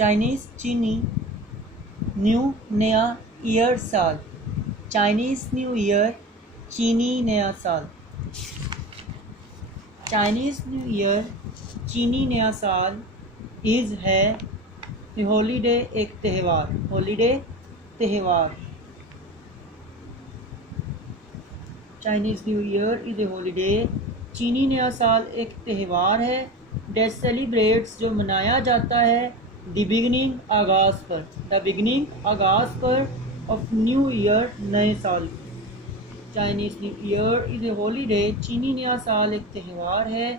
Chinese चीनी new नया year साल। चाइनीज़ न्यू ईयर चीनी नया साल। चाइनीज़ न्यू ईयर चीनी नया साल इज़ है हॉलीडे, एक त्यौहार। हॉलीडे त्यौहार। Chinese new year is a holiday, चीनी नया साल एक त्यौहार है। डेट सेलिब्रेट्स जो मनाया जाता है द बिगनिंग आगाज़ पर, द बिगनिंग आगाज़ पर ऑफ न्यू ईयर नए साल। Chinese new year is a holiday, चीनी नया साल एक त्यौहार है।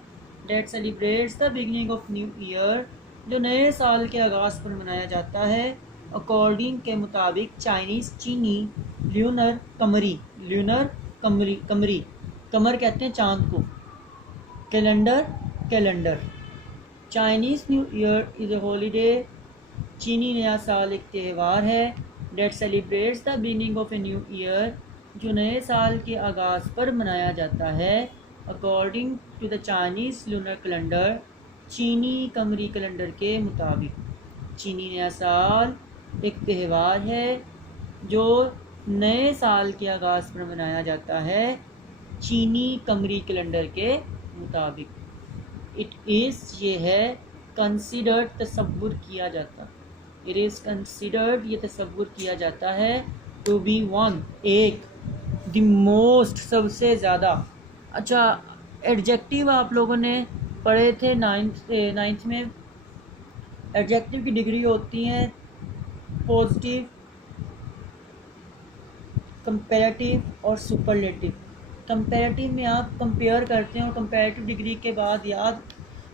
That celebrates the beginning of new year जो नए साल के आगाज़ पर मनाया जाता है। अकॉर्डिंग के मुताबिक चाइनीज़ चीनी ल्यूनर कमरी, ल्यूनर कमरी, कमरी कमर कहते हैं चांद को, calendar calendar. Chinese new year is a holiday, चीनी नया साल एक त्यौहार है। That celebrates the beginning of a new year जो नए साल के आगाज़ पर मनाया जाता है। According to the Chinese lunar calendar, चीनी कमरी कैलेंडर के मुताबिक चीनी नया साल एक त्यौहार है जो नए साल के आगाज़ पर मनाया जाता है चीनी कमरी कैलेंडर के मुताबिक। इट इज़ ये है कंसिडर्ड तसव्वुर किया जाता, इट इज़ कंसिडर्ड ये तसव्वुर किया जाता है टू बी वन एक, द मोस्ट सबसे ज़्यादा। अच्छा, एडजेक्टिव आप लोगों ने पढ़े थे नाइन्थ में। एडजेक्टिव की डिग्री होती हैं पॉजिटिव, कंपैरेटिव और सुपरलेटिव। कंपैरेटिव में आप कंपेयर करते हैं और कंपैरेटिव डिग्री के बाद याद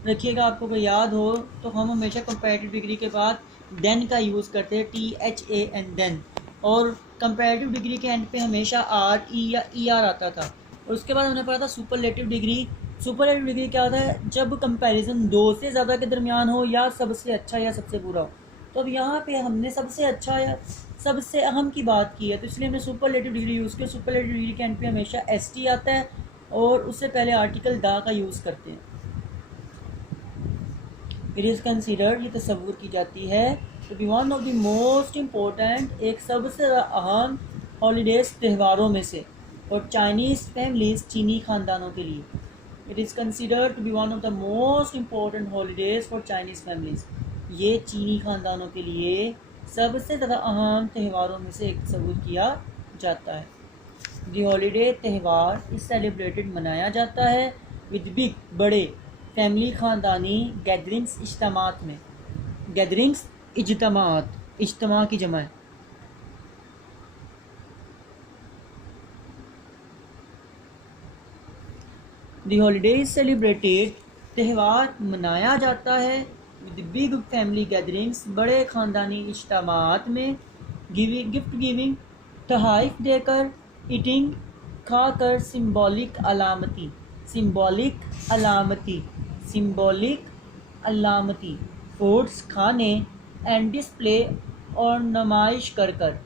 रखिएगा, आपको कोई याद हो तो हम हमेशा कंपैरेटिव डिग्री के बाद देन का यूज़ करते हैं, THAN देन। और कंपैरेटिव डिग्री के एंड पे हमेशा RE या ER आता था। और उसके बाद हमने पढ़ा था सुपरलेटिव डिग्री। सुपरलेटिव डिग्री क्या होता है? जब कंपैरिजन दो से ज़्यादा के दरमियान हो या सबसे अच्छा या सबसे बुरा हो। तो अब यहाँ पे हमने सबसे अच्छा या सबसे अहम की बात की है, तो इसलिए हमने सुपरलेटिव डिग्री यूज़ किया। सुपरलेटिव डिग्री के एंड पे हमेशा ST आता है और उससे पहले आर्टिकल दा का यूज़ करते हैं। इट इज़ कंसिडर्ड ये तस्वुर की जाती है to be one of the most important, एक सबसे अहम हॉलीडेज त्यौहारों में से और चाइनीज़ फैमिलीज चीनी ख़ानदानों के लिए। It is considered to be one of the most important holidays for Chinese families, ये चीनी ख़ानदानों के लिए सबसे ज़्यादा अहम त्यौहारों में से एक तस्वुर किया जाता है। दी हॉलीडे त्यौहार इस सेलिब्रेटेड मनाया जाता है विद बिग बड़े फैमिली ख़ानदानी गैदरिंग्स इज्तमात में। गैदरिंग्स इज्तमात, इज्तमा की जमा है। दी हॉलीडे इज सेलिब्रेटेड, त्यौहार मनाया जाता है विद बिग फैमिली गैदरिंग्स, बड़े ख़ानदानी इज्तमात में। गिविंग, गिफ्ट गिविंग, तोहफ़े देकर, ईटिंग, खाकर, सिम्बॉलिक अलामती, सिम्बॉलिक अलामती, सिम्बॉलिक अलामती, फूड्स खाने, एंड डिस्प्ले और नुमाइश कर कर,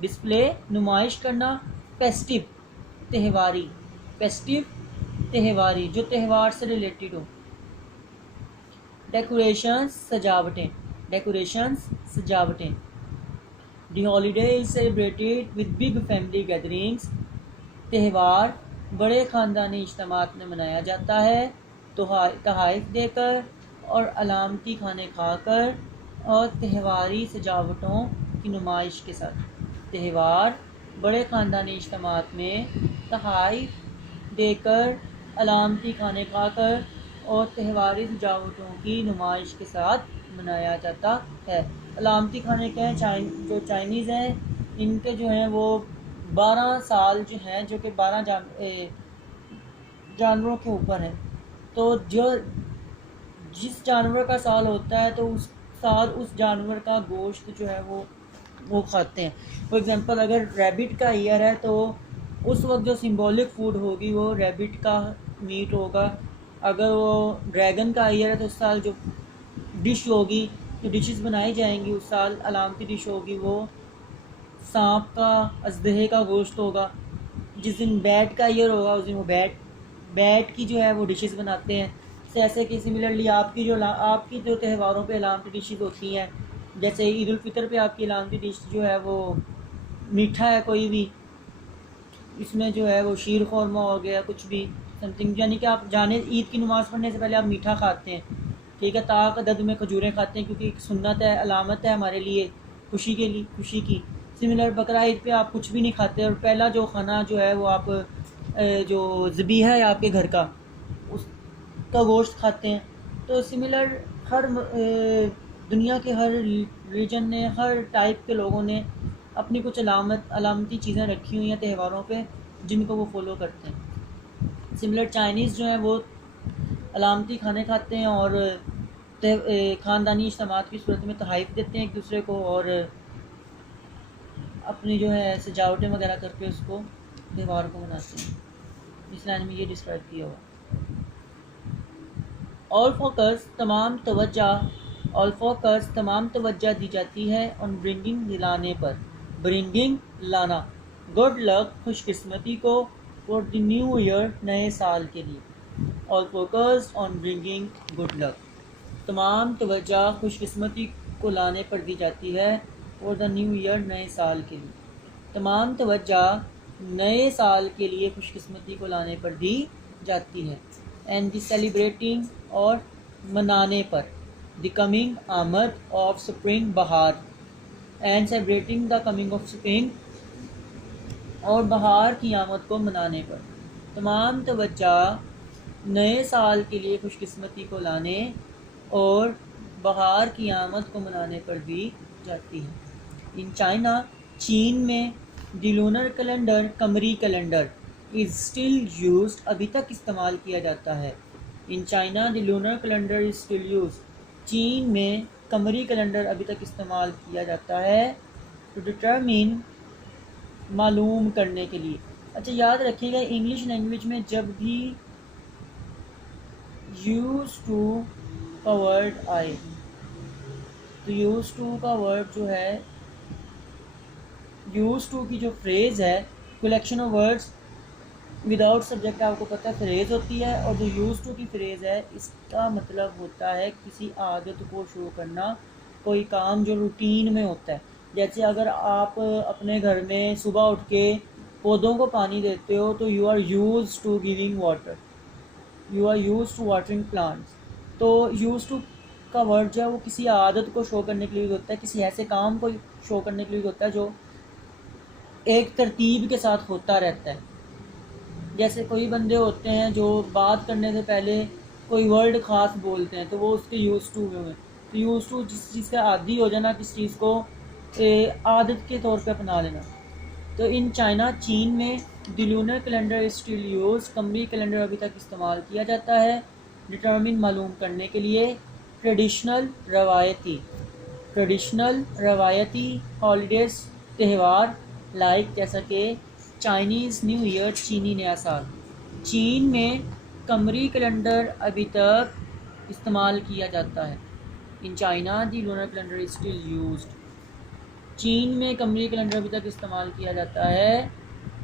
डिस्प्ले नुमाइश करना, फेस्टिव त्यौहारी, फेस्टिव त्यौहारी जो त्यौहार से रिलेटेड हो। डेकोरेशंस सजावटें, डेकोरेशंस सजावटें। The holiday is celebrated with big family gatherings, त्यौहार बड़े ख़ानदानी इज्तमात में मनाया जाता है तोहफ़े देकर और अलामती खाने खाकर और त्यौहारी सजावटों की नुमाइश के साथ। त्यौहार बड़े ख़ानदानी इज्तमात में तोहफ़े देकर, अलामती खाने खाकर और त्यौहारी सजावटों की नुमाइश के साथ मनाया जाता है। अलामती खाने क्या हैं? जो चाइनीज़ हैं इनके जो हैं वो 12 साल जो हैं, जो कि 12 जानवरों के ऊपर हैं। तो जो जिस जानवर का साल होता है तो उस साल उस जानवर का गोश्त जो है वो खाते हैं। फॉर एग्ज़ाम्पल अगर रैबिट का ईयर है तो उस वक्त जो सिंबॉलिक फूड होगी वो रैबिट का मीट होगा। अगर वो ड्रैगन का ईयर है तो उस साल जो डिश होगी, जो डिशेस बनाई जाएंगी उस साल अलामती डिश होगी वो सांप का, अजदहे का गोश्त होगा। जिस दिन बैट का ईयर होगा उस दिन वो बैट की जो है वो डिशेस बनाते हैं। ऐसे कि सिमिलरली आपकी जो त्योहारों पे अलामती डिशेस होती हैं जैसे ईद उल फितर पे आपकी अलामती डिश जो है वो मीठा है, कोई भी इसमें जो है वो शीर खौरमा हो गया, कुछ भी समथिंग, यानी कि आप जाने ईद की नमाज़ पढ़ने से पहले आप मीठा खाते हैं, ठीक है, ताक अदद में खजूरें खाते हैं क्योंकि एक सुन्नत है, अलामत है हमारे लिए खुशी के लिए, खुशी की। सिमिलर बकरा ईद पे आप कुछ भी नहीं खाते और पहला जो खाना जो है वो आप जो ज़बीहा है आपके घर का उसका गोश्त खाते हैं। तो सिमिलर हर दुनिया के हर रीजन ने, हर टाइप के लोगों ने अपनी कुछ अलामती चीज़ें रखी हुई हैं त्योहारों पे जिनको वो फॉलो करते हैं। सिमिलर चाइनीज़ जो है वो अलामती खाने खाते हैं और ख़ानदानी इज्तिमात की सूरत में तोहफ़े देते हैं एक दूसरे को और अपनी जो है सजावटें वगैरह करके उसको त्यौहार को मनाते हैं। इस लाइन में ये डिस्क्राइब किया हुआ। ऑल फोकस तमाम तवज्जो दी जाती है ऑन ब्रिंगिंग लाने पर, ब्रिंगिंग लाना, गुड लक खुशकिस्मती को, फॉर द न्यू ईयर नए साल के लिए। All focus on bringing good luck, तमाम तवज्जो खुशकिस्मती को लाने पर दी जाती है, फॉर द न्यू ईयर नए साल के लिए, तमाम तवज्जो नए साल के लिए खुशकिस्मती को लाने पर दी जाती है। एंड द सेलिब्रेटिंग और मनाने पर, द कमिंग आमद ऑफ स्प्रिंग बहार, and celebrating the coming of spring और बहार की आमद को मनाने पर, तमाम तवज्जो नए साल के लिए खुशकिस्मती को लाने और बहार की आमद को मनाने पर दी जाती है। इन चाइना, चीन में द लूनर कैलेंडर, कमरी कैलेंडर इज़ स्टिल यूज्ड, अभी तक इस्तेमाल किया जाता है। In China the lunar calendar is still used, चीन में कमरी कैलेंडर अभी तक इस्तेमाल किया जाता है, टू डिटरमिन, मालूम करने के लिए। अच्छा याद रखिएगा इंग्लिश लैंग्वेज में जब भी यूज टू का वर्ड आए तो यूज टू का वर्ड जो है, यूज टू की जो फ्रेज़ है, collection of words without subject आपको पता है फ्रेज़ होती है, और जो यूज टू की फ्रेज़ है इसका मतलब होता है किसी आदत को शो करना, कोई काम जो रूटीन में होता है। जैसे अगर आप अपने घर में सुबह उठ के पौधों को पानी देते हो तो you are use to giving water, you are use to watering plants. तो यूज टू का वर्ड जो है वो किसी आदत को शो करने के लिए होता है, किसी ऐसे काम को शो करने के लिए होता है जो एक तरतीब के साथ होता रहता है। जैसे कोई बंदे होते हैं जो बात करने से पहले कोई वर्ड ख़ास बोलते हैं तो वो उसके यूज टू में, तो यूज टू जिस चीज़ का आदी हो जाना, किस चीज़ को आदत के तौर पे अपना लेना। तो इन चाइना, चीन में the lunar calendar is still use, कमरी कैलेंडर अभी तक इस्तेमाल किया जाता है, डिटरमिन मालूम करने के लिए। ट्रेडिशनल रवायती हॉलीडेज त्यौहार, लाइक जैसा कि चाइनीज़ न्यू ईयर, चीनी नया साल। चीन में कमरी कैलेंडर अभी तक इस्तेमाल किया जाता है। In China the lunar calendar is still used, चीन में कमरी कैलेंडर अभी तक इस्तेमाल किया जाता है।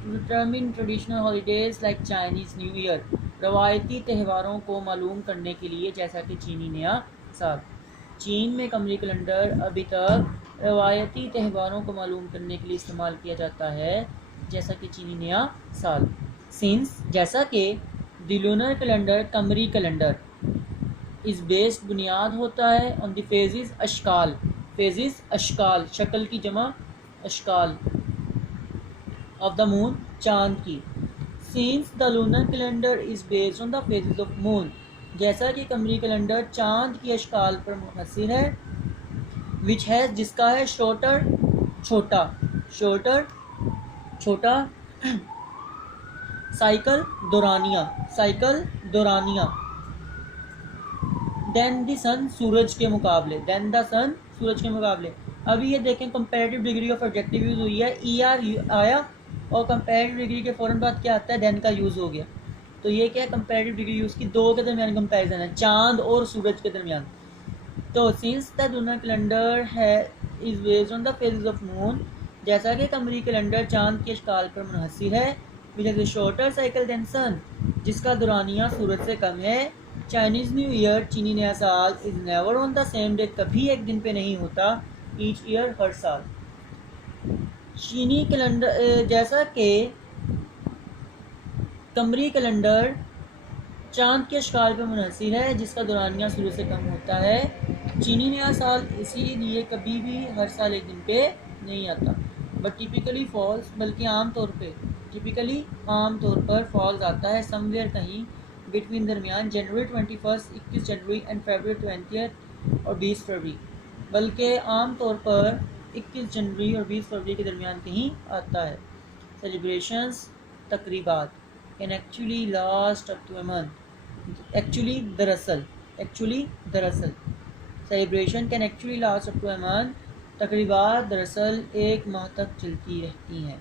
To determine traditional holidays like Chinese new Year, रवायती त्यौहारों को मालूम करने के लिए जैसा कि चीनी नया साल। चीन में कमरी कैलेंडर अभी तक रवायती त्यौहारों को मालूम करने के लिए इस्तेमाल किया जाता है जैसा कि चीनी नया साल। सिंस, जैसा कि द लूनर कैलेंडर, कमरी कैलेंडर इज़ बेस्ड, बुनियाद होता है, ऑन द फेजेस, अशकाल, फेजेस अशकाल, शक्ल की जमा अशकाल, ऑफ द मून, चांद की। Since the lunar calendar is based on the phases of moon, जैसा कि कमरी कैलेंडर चांद की अशकाल पर मुनहसर है। विच है, जिसका है शॉर्टर, छोटा, शॉर्टर छोटा, साइकिल दौरानिया, देन द सन, सूरज के मुकाबले, देन द सन, सूरज के मुकाबले। अभी ये देखें comparative degree of adjective use हुई है, ई आर आया और कंपैरेटिव डिग्री के फ़ौरन बाद क्या आता है, देन का यूज़ हो गया। तो ये क्या है, कंपैरेटिव डिग्री यूज़ की, दो के दरमियान कंपैरिजन है, चांद और सूरज के दरमियान। तो सिंस द लूनर कैलेंडर है is based on the phases of moon, जैसा कि कमरी कैलेंडर चांद के अशकाल पर मुनहसर है। Which is a shorter cycle than sun, जिसका दौरानिया सूरज से कम है। चाइनीज़ न्यू ईयर, चीनी नया साल, is never on the same day, कभी एक दिन पे नहीं होता, ईच ईयर, हर साल। चीनी कैलेंडर, जैसा कि कमरी कैलेंडर चांद के अशकाल पर मुनहसर है जिसका दौरानिया सूरज से कम होता है, चीनी नया साल इसीलिए कभी भी हर साल एक दिन पे नहीं आता, बट टिपिकली फॉल्स, बल्कि आम तौर पर फॉल्स आता है समवेयर कहीं बिटवीन, दरमियान जनवरी 21, 21 जनवरी एंड फरवरी 20 और 20 फरवरी, बल्कि आम तौर पर 21 जनवरी और 20 फरवरी के दरमियान कहीं आता है। सेलिब्रेशंस, तकरीबात can actually last up to a month. दरअसल celebration can actually last up to a month, तकरीबात दरअसल एक माह तक चलती रहती हैं।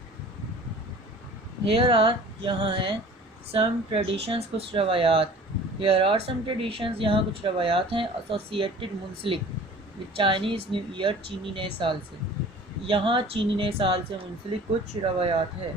हेयर आर, यहाँ हैं सम ट्रेडिशंस, कुछ रवायात। हेयर आर सम ट्रेडिशंस, यहाँ कुछ रवायात हैं एसोसिएटेड, मुंसलिक विद चाइनीज़ न्यू ईयर, चीनी नए साल से। यहाँ चीनी नए साल से मुंसलिक कुछ रवायात है।